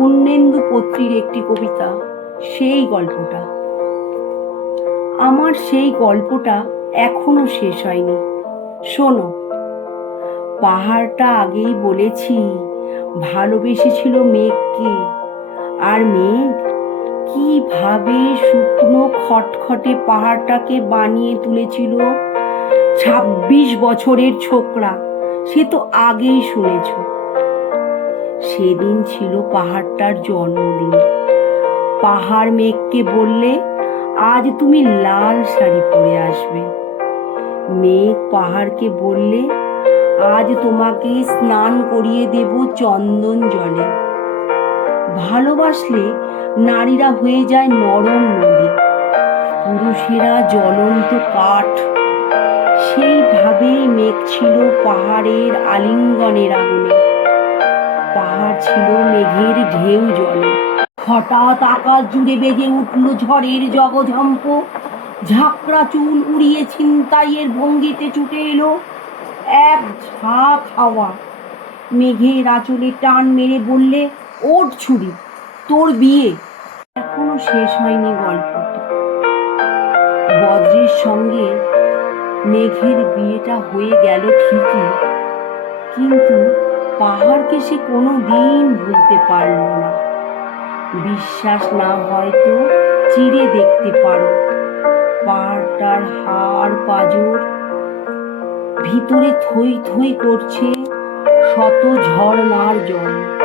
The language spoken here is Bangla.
পূর্ণেন্দু পত্রীর একটি কবিতা সেই গল্পটা আমার সেই গল্পটা এখনো শেষ হয়নি শোনো পাহাড়টা আগেই বলেছি ভালোবেসেছিল মেঘকে আর মেঘ কিভাবে শুকনো খটখটে পাহাড়টাকে বানিয়ে তুলেছিল ছাব্বিশ বছরের ছোকরা সে তো আগেই শুনেছো সেদিন ছিল পাহাড়টার জন্মদিন পাহাড় মেঘকে বললে আজ তুমি লাল শাড়ি পরে আসবে মেঘ পাহাড়কে বললে আজ তোমাকে স্নান করিয়ে দেব চন্দন জলে ভালোবাসলে নারীরা হয়ে যায় নরম নদী পুরুষেরা জ্বলন্ত কাঠ সেইভাবেই মেঘ ছিল পাহাড়ের আলিঙ্গনের আগুনে পাহাড় ছিল মেঘের ঢেউ জলে হঠাৎ আকাশ জুড়ে বেজে উঠল ঝড়ের জগঝম্প ঝাঁকড়া চুল উড়িয়ে ছিনতাইয়ের ভঙ্গিতে ছুটে এলো এক ঝাঁক হাওয়া মেঘের আঁচলে টান মেরে বললে ওর ছুরি তোর বিয়ে এখনো শেষ হয়নি গল্প বজ্রের সঙ্গে মেঘের বিয়েটা হয়ে গেল ঠিকই কিন্তু পাহাড়কে সে কোনো দিন ভুলতে পারল না বিশ্বাস না হয়তো চিড়ে দেখতে পারো পাহাড়টার হাড় পাজর ভিতরে থই থই করছে শত ঝর্ণার জল